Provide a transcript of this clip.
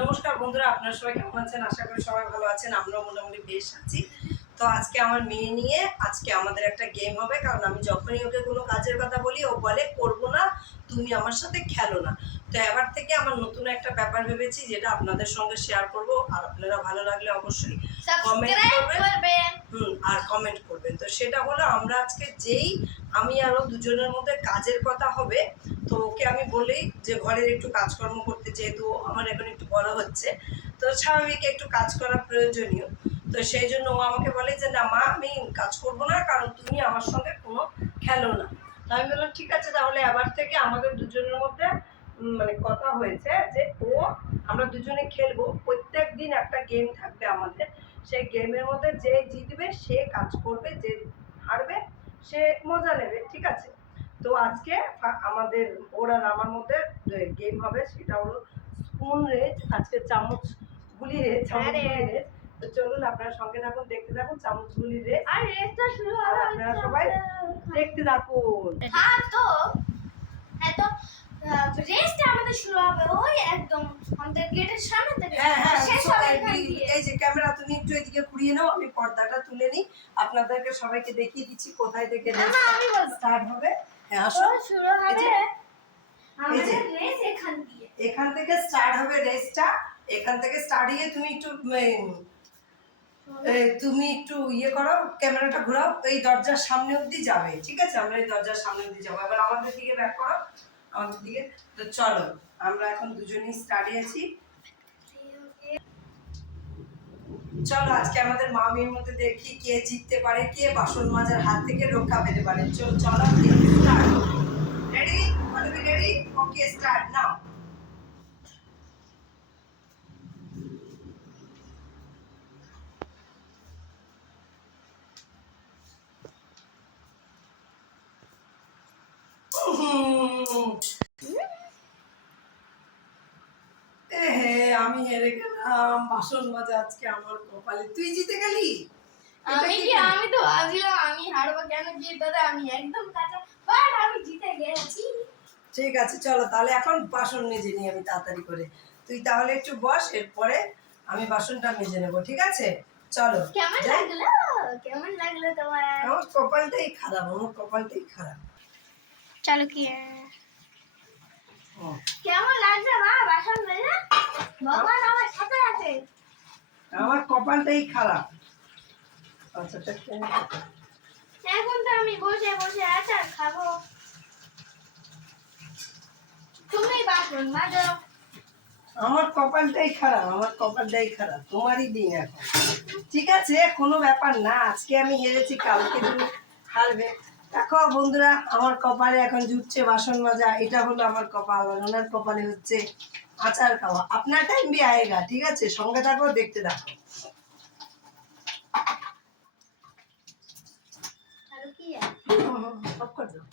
নমস্কার বন্ধুরা, আপনারা সবাই কেমন আছেন? আশা করি সবাই ভালো আছেন। আমরাও মোটামুটি বেশ আছি। তো আজকে আমার মেয়ে নিয়ে আজকে আমাদের একটা গেম হবে, কারণ আমি যখনই ওকে কোনো কাজের কথা বলি ও বলে করবো না, তুমি আমার সাথে খেলো না। তো এবার থেকে আমার নতুন একটা ব্যাপার ভেবেছি, যেটা আপনাদের সঙ্গে শেয়ার করব। আর আপনারা ভালো লাগলে অবশ্যই কমেন্ট করবেন। আর কমেন্ট করবেন। তো সেটা হলো, আমরা আজকে আমি আরও দুজনের মধ্যে কাজের কথা হবে। তো ওকে আমি বলি যে ঘরের একটু কাজকর্ম করতে, যেহেতু আমার এখন একটু বড় হচ্ছে, তো স্বাভাবিক একটু কাজ করা প্রয়োজনীয়। তো সেই জন্য ও আমাকে বলে যে না মা, আমি কাজ করব না, কারণ তুমি আমার সঙ্গে কোনো খেলো না। তো আমি বললাম ঠিক আছে, তাহলে এবার থেকে আমাদের দুজনের মধ্যে মানে কথা হয়েছে যে আমরা দুজনে খেলবো। প্রত্যেক দিন একটা গেম থাকবে আমাদের। সেই গেমের মধ্যে যে জিতবে সে কাজ করবে, যে হারবে সে মজা নেবে, ঠিক আছে? তো আজকে আমাদের ওর আর আমার মধ্যে গেম হবে, সেটা হলো স্পুন রেস। আজকে চামচ গুলি রেস। তো চলুন, আপনারা সঙ্গে থাকুন, দেখতে থাকুন চামচ গুলি রেস। আর রেসটা শুরু হবে, আপনারা সবাই দেখতে থাকুন। হ্যাঁ তো রেসটা আমাদের শুরু হবে ওই একদম আমাদের গেটের সামনে থেকে। শেষ হবে এখান দিয়ে। এই যে ক্যামেরা, তুমি একটু এদিকে ঘুরিয়ে নাও, আমি পর্দাটা তুলে নিই, আপনাদেরকে সবাইকে দেখিয়ে দিচ্ছি কোথায় থেকে স্টার্ট হবে। হ্যাঁ, আসো। শুরু হবে আমাদের রেস এখান দিয়ে। এখান থেকে স্টার্ট হবে রেসটা। এখান থেকে স্টার্ট হয়ে তুমি একটু ইয়ে করো, ক্যামেরাটা ঘোরাও, এই দরজার সামনে অবধি যাবে, ঠিক আছে? আমরা এই দরজার সামনে অবধি যাবো। এবার আমাদের দিকে ব্যাক করো, আমাদের দিকে। তো চলো, আমরা এখন দুজনেই স্টার্টে আছি। চলো আজকে আমাদের মা মেয়ের মধ্যে দেখি কে জিততে পারে, কে বাসন মাজার হাত থেকে রক্ষা পেতে পারে। চলো start. Ready? All be ready? Okay, start now. আমি হেরে গেলাম। বাসন মাজা আজকে আমার কপালে। তুই জিতে গেলি। আমি তো ভাবছিলাম আমি হারবো, কেন জিততে? আমি একদম কাঁচা, বাট আমি জিতে গেছি। ঠিক আছে, চলো তাহলে এখন বাসন মেজে নিই আমি তাড়াতাড়ি করে। তুই তাহলে একটু বস, এরপরে আমি বাসনটা মেজে নেবো, ঠিক আছে? চলো। কেমন লাগলো তোমার? আমার কপালটাই খারাপ, আমার কপালটাই খারাপ। চলো কি কেমন লাগছে মা বাসন মেজে? ভগবান আমার সাথে আছে। আমার কপালটাই খারাপ। আচ্ছা, এখন তো আমি বসে বসে আচার খাবো, তুমি বাসন মাজো। আমার কপালটাই খারাপ, আমার কপালটাই খারাপ। তোমারই দিন এখন। ঠিক আছে, কোনো ব্যাপার না। আজকে আমি হেরেছি, কালকে তুমি হারবে। দেখো বন্ধুরা, আমার কপালে এখন জুটছে বাসন মাজা। এটা হলো আমার কপাল, আর ওনার কপালে হচ্ছে আচার খাওয়া। আপনার টাইম ভি আয়েগা, ঠিক আছে? সঙ্গে থাকো, দেখতে থাকো। আর কি অফ করে দাও।